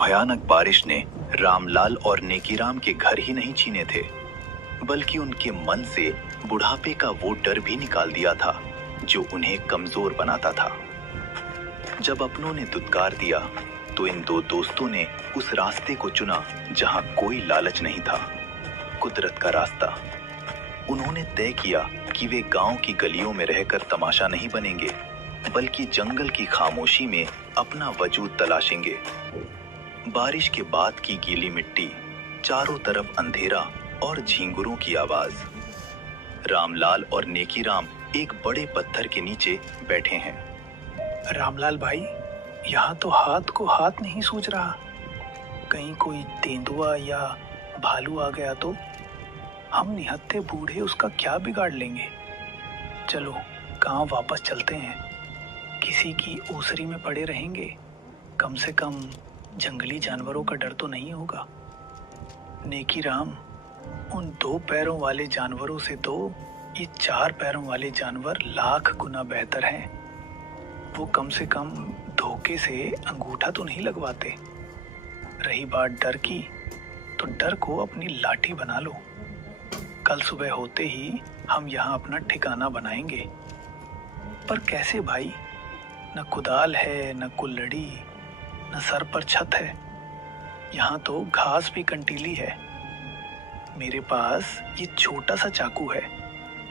भयानक बारिश ने रामलाल और नेकीराम के घर ही नहीं छीने थे, बल्कि उनके मन से बुढ़ापे का वो डर भी निकाल दिया था जो उन्हें कमजोर बनाता था। जब अपनों ने दुत्कार दिया तो इन दो दोस्तों ने उस रास्ते को चुना जहां कोई लालच नहीं था, कुदरत का रास्ता। उन्होंने तय किया कि वे गांव की गलियों में रहकर तमाशा नहीं बनेंगे, बल्कि जंगल की खामोशी में अपना वजूद तलाशेंगे। बारिश के बाद की गीली मिट्टी, चारों तरफ अंधेरा और झींगुरों की आवाज। रामलाल और नेकीराम एक बड़े पत्थर के नीचे बैठे हैं। रामलाल भाई, यहाँ तो हाथ को हाथ नहीं सूझ रहा। कहीं कोई तेंदुआ या भालू आ गया तो हम निहत्थे बूढ़े उसका क्या बिगाड़ लेंगे। चलो गांव वापस चलते हैं। किसी की ओसरी में पड़े रहेंगे, कम से कम जंगली जानवरों का डर तो नहीं होगा। नेकीराम, उन 2 पैरों वाले जानवरों से तो ये 4 पैरों वाले जानवर लाख गुना बेहतर हैं। वो कम से कम धोखे से अंगूठा तो नहीं लगवाते। रही बात डर की, तो डर को अपनी लाठी बना लो। कल सुबह होते ही हम यहाँ अपना ठिकाना बनाएंगे। पर कैसे भाई? न कुदाल है, न कुल्लड़ी, न सर पर छत है। यहाँ तो घास भी कंटीली है। मेरे पास ये छोटा सा चाकू है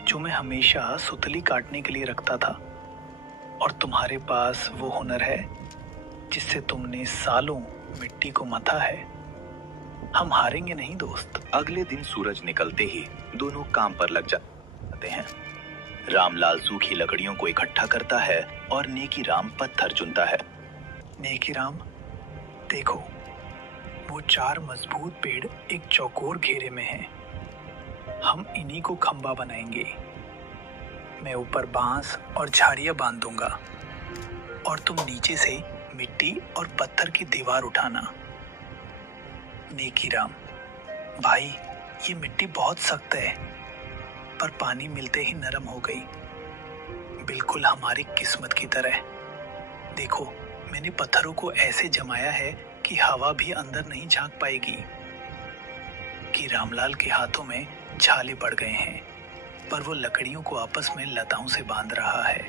जो मैं हमेशा सुतली काटने के लिए रखता था, और तुम्हारे पास वो हुनर है जिससे तुमने सालों मिट्टी को मथा है। हम हारेंगे नहीं दोस्त। अगले दिन सूरज निकलते ही दोनों काम पर लग जाते हैं। रामलाल सूखी लकड़ियों को इकट्ठा करता है और नेकीराम पत्थर चुनता है। नेकीराम, देखो, वो 4 मजबूत पेड़ एक चौकोर घेरे में हैं। हम इन्हीं को खंबा बनाएंगे। मैं ऊपर बांस और झाड़ियां बांध दूंगा और तुम नीचे से मिट्टी और पत्थर की दीवार उठाना। नेकीराम भाई, ये मिट्टी बहुत सख्त है, पर पानी मिलते ही नरम हो गई, बिल्कुल हमारी किस्मत की तरह। देखो, मैंने पत्थरों को ऐसे जमाया है कि हवा भी अंदर नहीं झांक पाएगी। कि रामलाल के हाथों में छाले पड़ गए हैं, पर वो लकड़ियों को आपस में लताओं से बांध रहा है।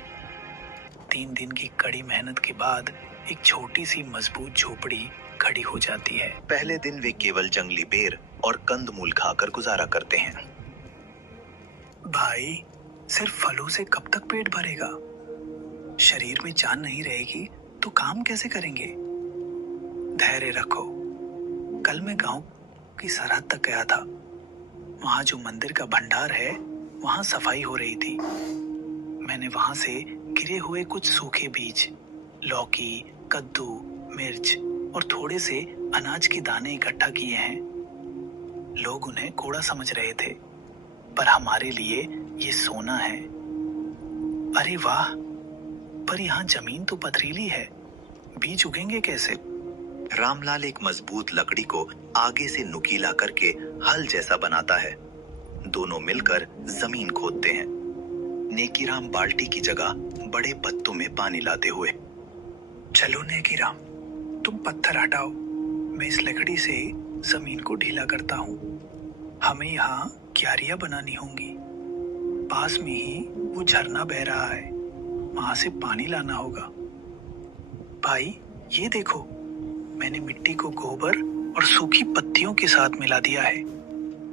3 दिन की कड़ी मेहनत के बाद एक छोटी सी मजबूत झोपड़ी खड़ी हो जाती है। पहले दिन वे केवल जंगली बेर और कंदमूल खाकर गुजारा करते हैं। भाई, सिर्फ फलों से कब तक पेट भरेगा? शरीर में जान नहीं रहेगी तो काम कैसे करेंगे? धैर्य रखो। कल मैं गांव की सरहद तक गया था। वहां जो मंदिर का भंडार है, वहां सफाई हो रही थी। मैंने वहां से गिरे हुए कुछ सूखे बीज, लौकी, कद्दू, मिर्च और थोड़े से अनाज के दाने इकट्ठा किए हैं। लोग उन्हें कूड़ा समझ रहे थे, पर हमारे लिए ये सोना है। अरे वाह, पर यहाँ जमीन तो पथरीली है, बीज उगेंगे कैसे? रामलाल एक मजबूत लकड़ी को आगे से नुकीला करके हल जैसा बनाता है। दोनों मिलकर जमीन खोदते हैं। नेकीराम बाल्टी की जगह बड़े पत्तों में पानी लाते हुए। चलो नेकीराम, तुम पत्थर हटाओ, मैं इस लकड़ी से जमीन को ढीला करता हूँ। हमें यहाँ क्यारियां बनानी होंगी। पास में ही वो झरना बह रहा है, वहां से पानी लाना होगा। भाई, ये देखो, मैंने मिट्टी को गोबर और सूखी पत्तियों के साथ मिला दिया है।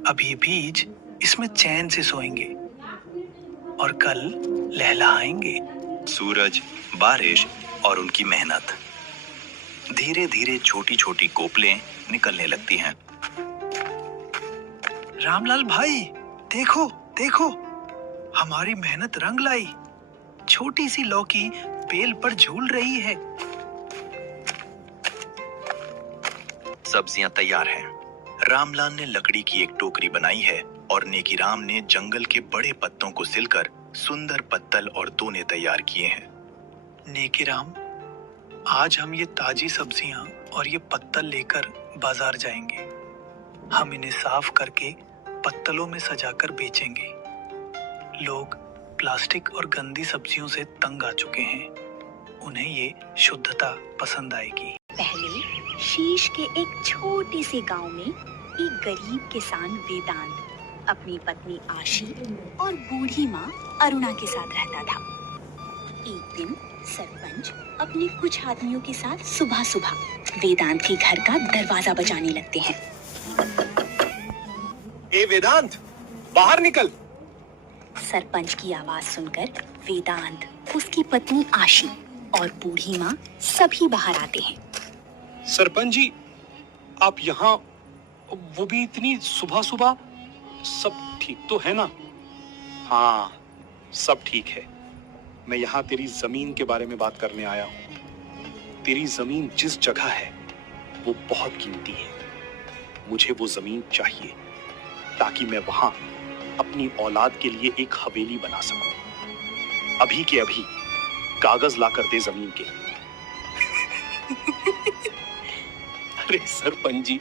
अब ये बीज इसमें चैन से सोएंगे और कल लहलहाएंगे। सूरज, बारिश और उनकी मेहनत। धीरे धीरे छोटी छोटी कोपलें निकलने लगती हैं। रामलाल भाई, देखो देखो, हमारी मेहनत रंग लाई। छोटी सी लौकी बेल पर झूल रही है। सब्जियां तैयार हैं। रामलाल ने लकड़ी की एक टोकरी बनाई है और नेकीराम ने जंगल के बड़े पत्तों को सिलकर सुंदर पत्तल और दोने तैयार किए हैं। नेकीराम, आज हम ये ताजी सब्जियां और ये पत्तल लेकर बाजार जाएंगे। हम इन्हें साफ करके पत्तलों में सजाकर बेचेंगे। लोग प्लास्टिक और गंदी सब्जियों से तंग आ चुके हैं। उन्हें ये शुद्धता पसंद आएगी। पहले शीश के एक छोटे से गांव में एक गरीब किसान वेदांत अपनी पत्नी आशी और बूढ़ी माँ अरुणा के साथ रहता था। एक दिन सरपंच अपने कुछ आदमियों के साथ सुबह सुबह वेदांत के घर का दरवाजा बजाने लगते हैं। ए वेदांत, बाहर निकल। सरपंच की आवाज सुनकर वेदांत, उसकी पत्नी आशी और बूढ़ी माँ सभी बाहर आते हैं। सरपंच जी, आप यहाँ, वो भी इतनी सुबह सुबह। सब ठीक तो है ना? हाँ, सब ठीक है। मैं यहाँ तेरी जमीन के बारे में बात करने आया हूँ। तेरी जमीन जिस जगह है वो बहुत कीमती है। मुझे वो जमीन चाहिए ताकि मैं वहां अपनी औलाद के लिए एक हवेली बना सकूं। अभी के अभी कागज ला कर दे जमीन के। अरे सरपंच जी,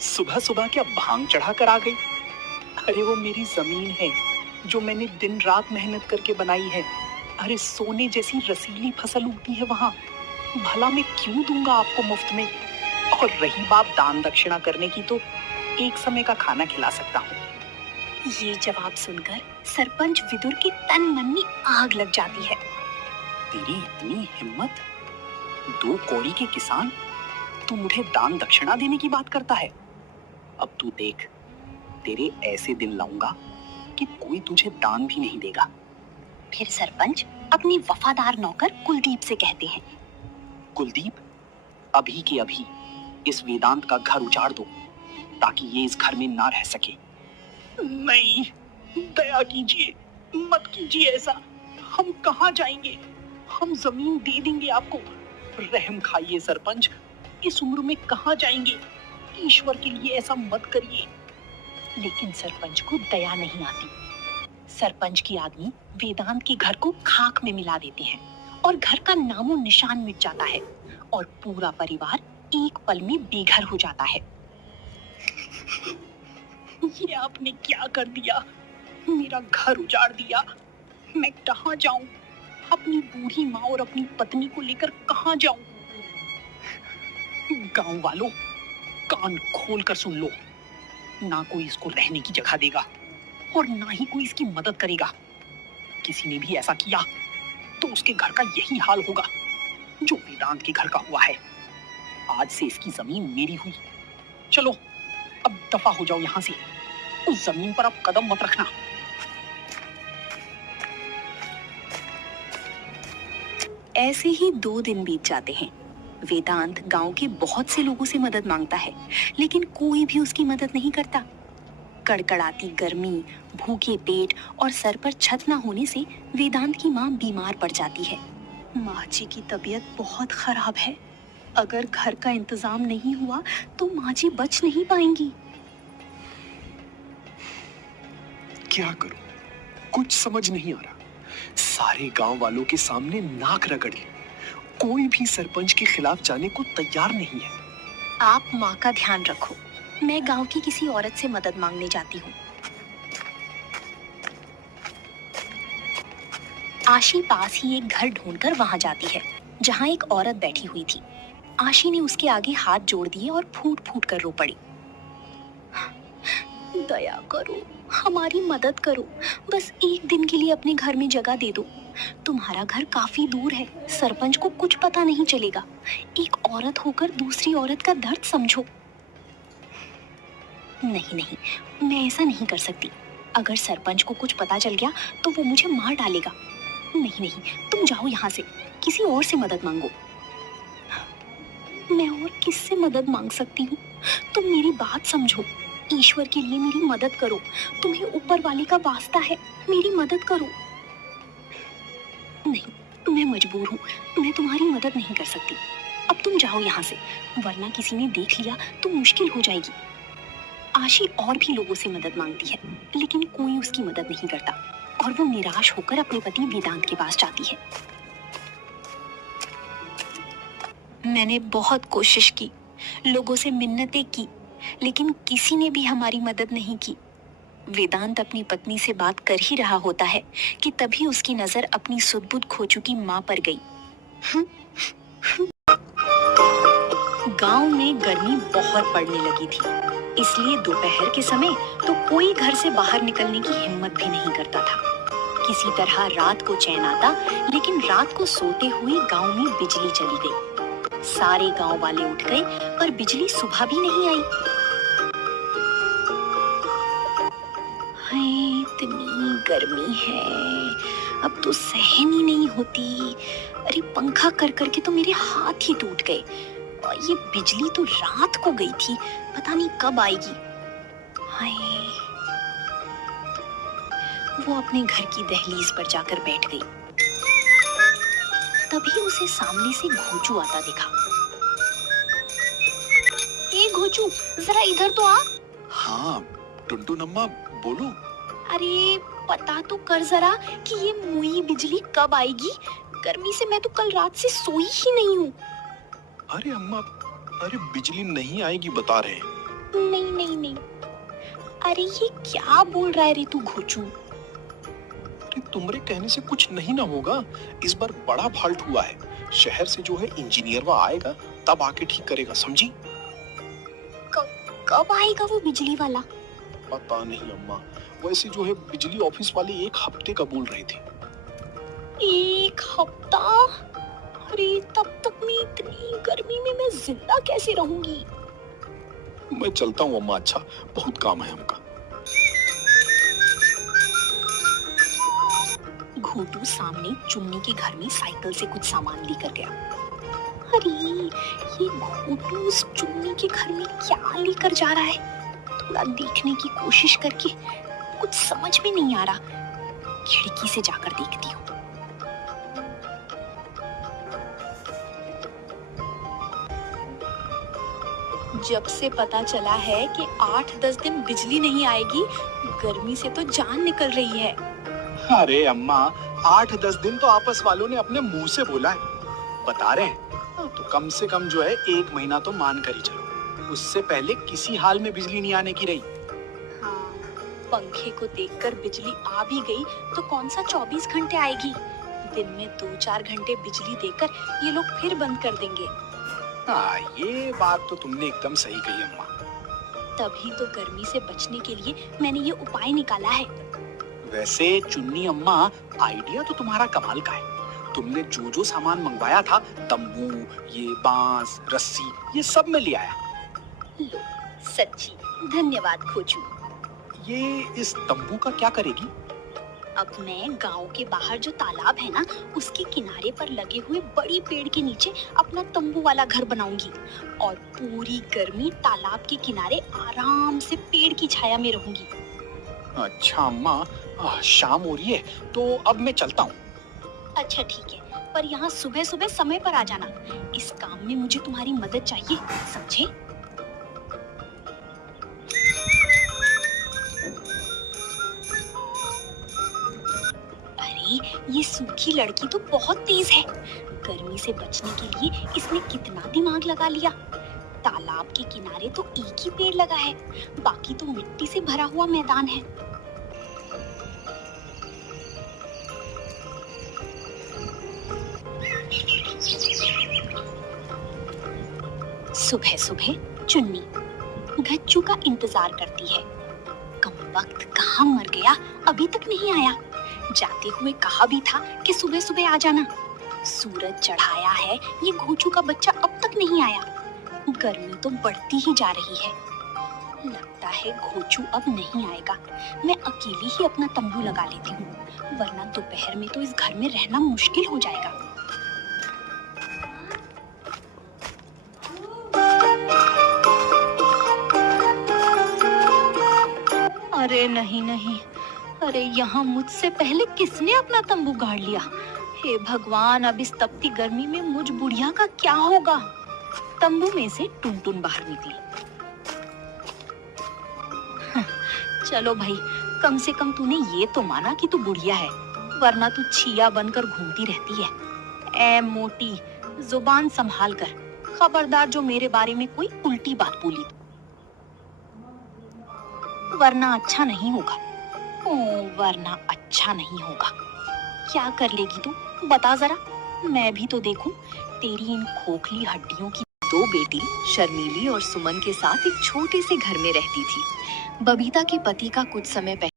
सुबह सुबह क्या भांग चढ़ा कर आ गई? अरे वो मेरी जमीन है जो मैंने दिन रात मेहनत करके बनाई है। अरे सोने जैसी रसीली फसल उगती है वहां। भला मैं क्यों दूंगा आपको मुफ्त में? और रही बात दान दक्षिणा करने की, तो एक समय का खाना खिला सकता हूँ। ये जवाब सुनकर सरपंच विदुर के तन मन में आग लग जाती है। तेरी इतनी हिम्मत? 2 कौड़ी के किसान, तू मुझे दान दक्षिणा देने की बात करता है? अब तू देख, तेरे ऐसे दिन लाऊंगा कि कोई तुझे दान भी नहीं देगा। फिर सरपंच अपनी वफादार नौकर कुलदीप से कहते हैं, कुलदीप, अभी के अभी इस वेदांत का घर उजाड़ दो ताकि ये इस घर में ना रह सके। नहीं, दया कीजिए, मत कीजिए ऐसा। हम कहाँ जाएंगे? हम जमीन दे देंगे आपको। रहम खाइए सरपंच, इस उम्र में कहाँ जाएंगे? ईश्वर के लिए ऐसा मत करिए। लेकिन सरपंच को दया नहीं आती। सरपंच की आदमी वेदांत के घर को खाक में मिला देते हैं और घर का नामो निशान मिट जाता है और पूरा परिवार एक पल में बेघर हो जाता है। ये आपने क्या कर दिया? मेरा घर उजाड़ दिया। मैं कहाँ जाऊं? अपनी बूढ़ी माँ और अपनी पत्नी को लेकर कहाँ जाऊं? गांव वालों, कान खोल कर सुन लो। ना कोई इसको रहने की जगह देगा और ना ही कोई इसकी मदद करेगा। किसी ने भी ऐसा किया तो उसके घर का यही हाल होगा जो वेदांत के घर का हुआ है। आज से इसकी जमीन मेरी हुई। चलो अब दफा हो जाओ यहाँ से। उस जमीन पर अब कदम मत रखना। ऐसे ही 2 दिन बीत जाते हैं। वेदांत गांव के बहुत से लोगों से मदद मांगता है, लेकिन कोई भी उसकी मदद नहीं करता। कड़कड़ाती गर्मी, भूखे पेट और सर पर छत न होने से वेदांत की माँ बीमार पड़ जाती है। माँ जी की तबीयत बहुत खराब है। अगर घर का इंतजाम नहीं हुआ तो माँ जी बच नहीं पाएंगी। क्या करूं? कुछ समझ नहीं आ रहा। सारे गांव वालों के सामने नाक रगड़ ली, कोई भी सरपंच के खिलाफ जाने को तैयार नहीं है। आप माँ का ध्यान रखो, मैं गांव की किसी औरत से मदद मांगने जाती हूँ। आशी पास ही एक घर ढूंढकर वहां जाती है जहां एक औरत बैठी हुई थी। आशी ने उसके आगे हाथ जोड़ दिए और फूट फूट कर रो पड़ी। दया करो, हमारी मदद करो, बस एक दिन के लिए अपने घर में जगह दे दो। तुम्हारा घर काफी दूर है, सरपंच को कुछ पता नहीं चलेगा। एक औरत होकर दूसरी औरत का दर्द समझो। नहीं नहीं, मैं ऐसा नहीं कर सकती। अगर सरपंच को कुछ पता चल गया तो वो मुझे मार डालेगा। नहीं नहीं, तुम जाओ यहाँ से, किसी और से मदद मांगो। मैं और किससे मदद मांग सकती हूँ? तुम मेरी बात समझो। ईश्वर के लिए मेरी मदद करो। तुम्हें ऊपर वाले का वास्ता है, मेरी मदद करो। नहीं, मैं मजबूर हूँ, मैं तुम्हारी मदद नहीं कर सकती। अब तुम जाओ यहाँ से, वरना किसी ने देख लिया तो मुश्किल हो जाएगी। आशी और भी लोगों से मदद मांगती है, लेकिन कोई उसकी मदद नहीं करता और वो निराश होकर अपने पति वेदांत के पास जाती है। मैंने बहुत कोशिश की, लोगों से मिन्नतें की, लेकिन किसी ने भी हमारी मदद नहीं की। वेदांत अपनी पत्नी से बात कर ही रहा होता है कि तभी उसकी नजर अपनी सुध-बुध खो चुकी माँ पर गई। गांव में गर्मी बहुत पड़ने लगी थी, इसलिए दोपहर के समय तो कोई घर से बाहर निकलने की हिम्मत भी नहीं करता था। किसी तरह रात को चैन आता, लेकिन रात को सोते हुए गांव में बिजली चली गई। सारे गांव वाले उठ गए, पर बिजली सुबह भी नहीं आई। हाय, इतनी गर्मी है, अब तो सहन ही नहीं होती। अरे पंखा कर करके तो मेरे हाथ ही टूट गए। और ये बिजली तो रात को गई थी, पता नहीं कब आएगी। हाय, वो अपने घर की दहलीज पर जाकर बैठ गई। तभी उसे सामने से घोचू आता दिखा। ए घोचू, जरा इधर तो आ। हाँ टुनटुन अम्मा, बोलो। अरे पता तो कर जरा कि ये मुई बिजली कब आएगी। गर्मी से मैं तो कल रात से सोई ही नहीं हूँ। अरे अम्मा, अरे बिजली नहीं आएगी बता रहे हैं। नहीं नहीं नहीं, अरे ये क्या बोल रहा है रे तू घोचू। अरे तुम्हारे कहने से कुछ नहीं ना होगा। इस बार बड़ा फाल्ट हुआ है। शहर से जो है इंजीनियर वो आएगा, तब आके ठीक करेगा, समझी? कब आएगा वो बिजली वाला? पता नहीं अम्मा, वैसे जो है बिजली ऑफिस वाले 1 हफ्ते का बोल रहे थे। 1 हफ्ता? अरे तब तक मैं इतनी गर्मी में मैं जिंदा कैसे रहूंगी? मैं चलता हूँ अम्मा, अच्छा बहुत काम है हमका। घोटू सामने चुन्नी के घर में साइकिल से कुछ सामान लेकर गया। अरे ये घोटू उस चुन्नी के घर में क्या लेकर जा रहा है? थोड़ा देखने की कोशिश करके कुछ समझ में नहीं आ रहा। खिड़की से जाकर देखती हूँ। जब से पता चला है कि 8-10 दिन बिजली नहीं आएगी, गर्मी से तो जान निकल रही है। अरे अम्मा, 8-10 दिन तो आपस वालों ने अपने मुंह से बोला है, बता रहे हैं। तो कम से कम जो है 1 महीना तो मान कर ही चलो, उससे पहले किसी हाल में बिजली नहीं आने की रही। हाँ, पंखे को देखकर बिजली आ भी गई तो कौन सा 24 घंटे आएगी। दिन में 2-4 घंटे बिजली देकर ये लोग फिर बंद कर देंगे। हाँ, ये बात तो तुमने एकदम सही कही अम्मा। तभी तो गर्मी से बचने के लिए मैंने ये उपाय निकाला है। वैसे चुन्नी अम्मा, आइडिया तो तुम्हारा कमाल का है। तुमने जो जो सामान मंगवाया था, तंबू, ये बांस, रस्सी, ये सब मैं ले आया। लो, सच्ची धन्यवाद खोचू। ये इस तंबू का क्या करेगी? अब मैं गांव के बाहर जो तालाब है ना, उसके किनारे पर लगे हुए बड़ी पेड़ के नीचे अपना तंबू वाला घर बनाऊंगी और पूरी गर्मी तालाब के किनारे आराम से पेड़ की छाया में रहूंगी। अच्छा अम्मा, शाम हो रही है तो अब मैं चलता हूँ। अच्छा ठीक है, पर यहाँ सुबह सुबह समय पर आ जाना। इस काम में मुझे तुम्हारी मदद चाहिए, समझे? अरे ये सूखी लड़की तो बहुत तेज है। गर्मी से बचने के लिए इसने कितना दिमाग लगा लिया। तालाब के किनारे तो एक ही पेड़ लगा है, बाकी तो मिट्टी से भरा हुआ मैदान है। सुबह सुबह चुन्नी गच्चू का इंतजार करती है। कमबख्त कहाँ मर गया, अभी तक नहीं आया। जाते हुए कहा भी था कि सुबह सुबह आ जाना। सूरज चढ़ाया है, ये घोचू का बच्चा अब तक नहीं आया। गर्मी तो बढ़ती ही जा रही है। लगता है घोचू अब नहीं आएगा। मैं अकेली ही अपना तंबू लगा लेती हूँ, वरना दोपहर में तो इस घर में रहना मुश्किल हो जाएगा। अरे नहीं नहीं, अरे यहाँ मुझसे पहले किसने अपना तंबू गाड़ लिया? हे भगवान, अब इस तपती गर्मी में मुझ बुढ़िया का क्या होगा? तंबू में से टुनटुन बाहर निकली। चलो भाई, कम से कम तूने ये तो माना कि तू बुढ़िया है, वरना तू छिया बनकर घूमती रहती है। ए मोटी, जुबान संभाल कर, खबरदार जो मेरे बारे में कोई उल्टी बात बोली तो, वरना अच्छा नहीं होगा। ओ, वरना अच्छा नहीं होगा। क्या कर लेगी तू, बता जरा, मैं भी तो देखूं तेरी इन खोखली हड्डियों की दो बेटी शर्मीली और सुमन के साथ एक छोटे से घर में रहती थी। बबीता के पति का कुछ समय पहले